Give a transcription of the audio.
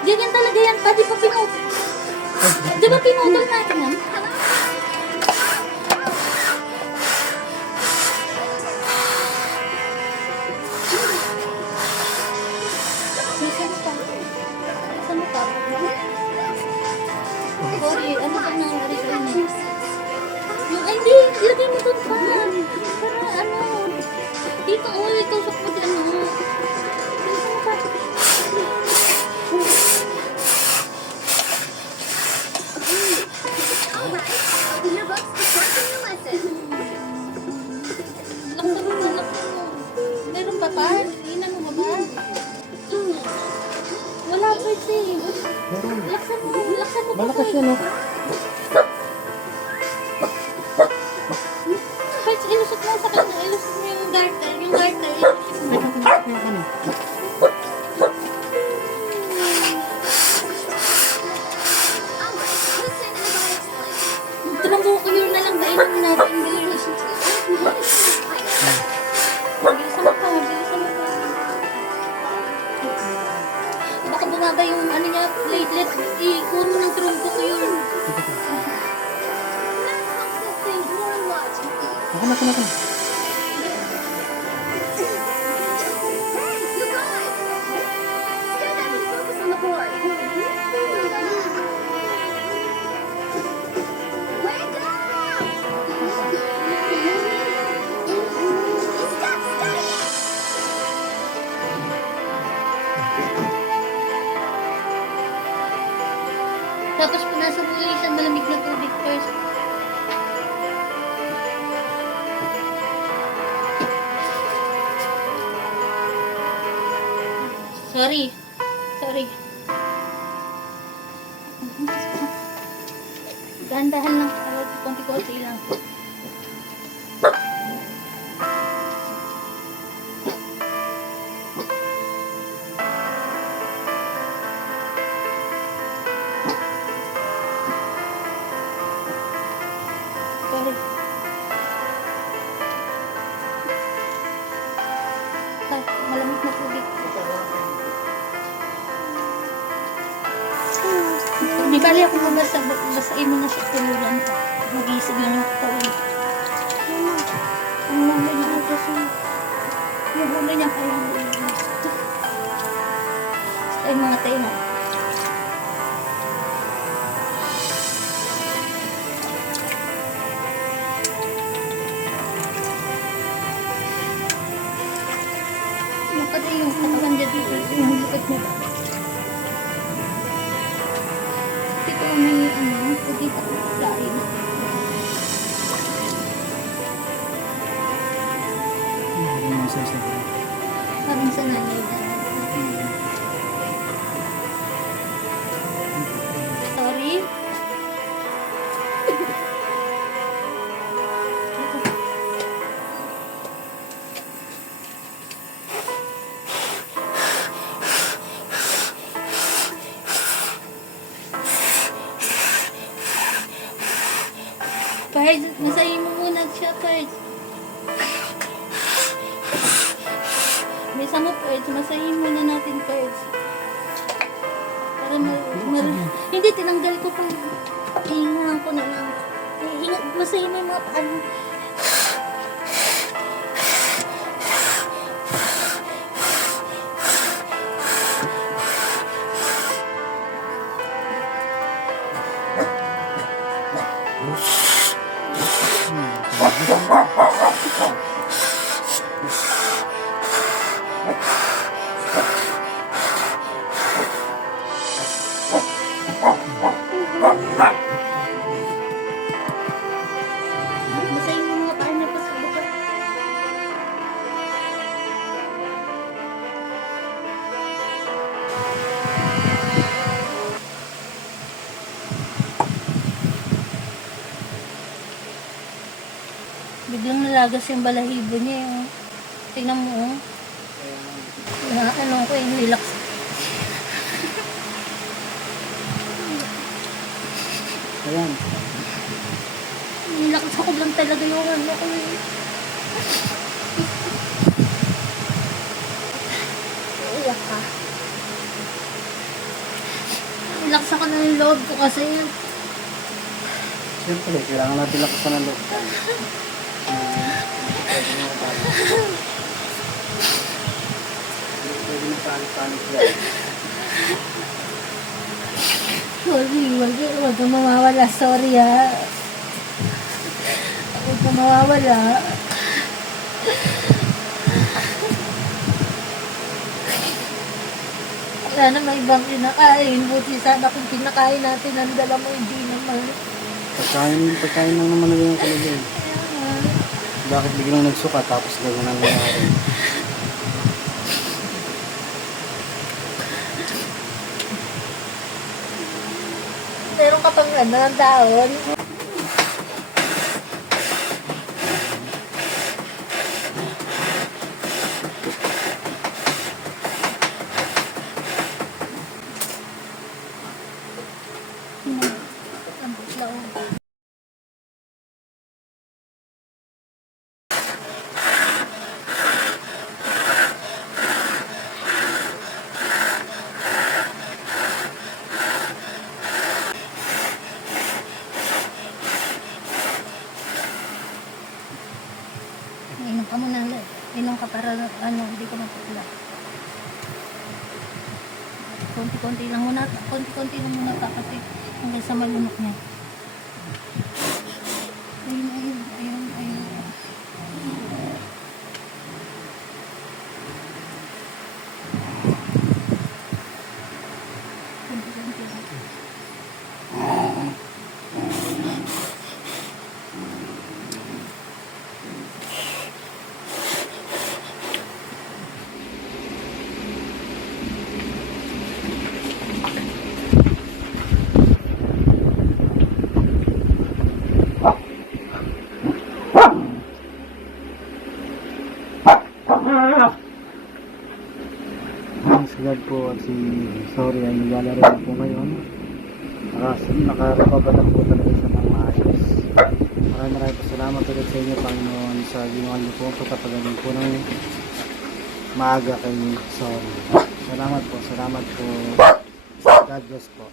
Ganyan talaga yan pa, di ba pinutol? Di ba pinutol natin yan? Nasaan mo pa? Sorry, ano ba nangyari sa inyo? Yung, ay di, ilagay mo doon pa. Para ano, dito, tusok mo dyan, ano. Nasaan mo pa? Laksan mo na, laksan mo. Meron ba pa? Inan mo ba? Wala pa eh. Laksan mo pa. Malakas yan, no? Kahit ilusot mo sa kanya, ilusot mo yung garter, Trabaho ko yun na lang ba ilan natin, bilisan mo pa. Baka bumaba yung ano niya, platelet, ikuha mo ng trumpo ko yun. Makan. Tapos punasan mo yung isang malamig na tubig first. Sorry. Dahan-dahan lang. Konti-konti lang. Sorry. Malamig na tubig. Di bali ako basain mo na siya tulugan. Mag-iisip lang yung katawan. Yung ulo niya ito siya. Yung ulo niya kayo. Ay mga tayo na. Yung kada yung katawan niya dito. Yung likod niya ba? Dito may ano, dito lain. Parang sa nanay na. Sorry. Pards, masahin mo muna siya, Pards. May sama, Pards. Masahin muna natin, Pards. Para hindi, tinanggal ko pa. Hihingahan ko na lang. Masahin mo yung mga paan. Basahin mo mga paa niya pa sa bukas. Biglang nalagas yung balahibo niya. Yung... Tingnan mo, oh. Ano ko yung relax. Ayan. Nilakas ako lang talaga yung ano ko eh. Iyak ka. Nilakas ako ng loob ko kasi Siyempre, kailangan natin lakasan ng loob. Pwede na panik-panik yan. sorry, wag kang mawawala. Sorry ha. Wag kang mawawala. Wala naman ibang kinakain. Buti sana kung kinakain natin ang dala mo, hindi naman. Pagkain lang naman na yung kalagay. Bakit biglang nagsuka tapos gano'n ang nangyari? Meron ka pang ano, taon. Inom ka muna. Inom ka para ano, hindi ka maputla. Konti-konti lang muna. Konti-konti lang muna pa kasi hanggang sa malunok niya. Ayun. Konti-konti lang. Sila po at si Sorry ay naglalaro na po ngayon. Nakarecover na po talaga sa mga maayos. Maraming po salamat ulit sa inyo, Panginoon, sa ginawa niyo po pagkapagaling po ng maaga kay Sorry. Salamat po. God bless po.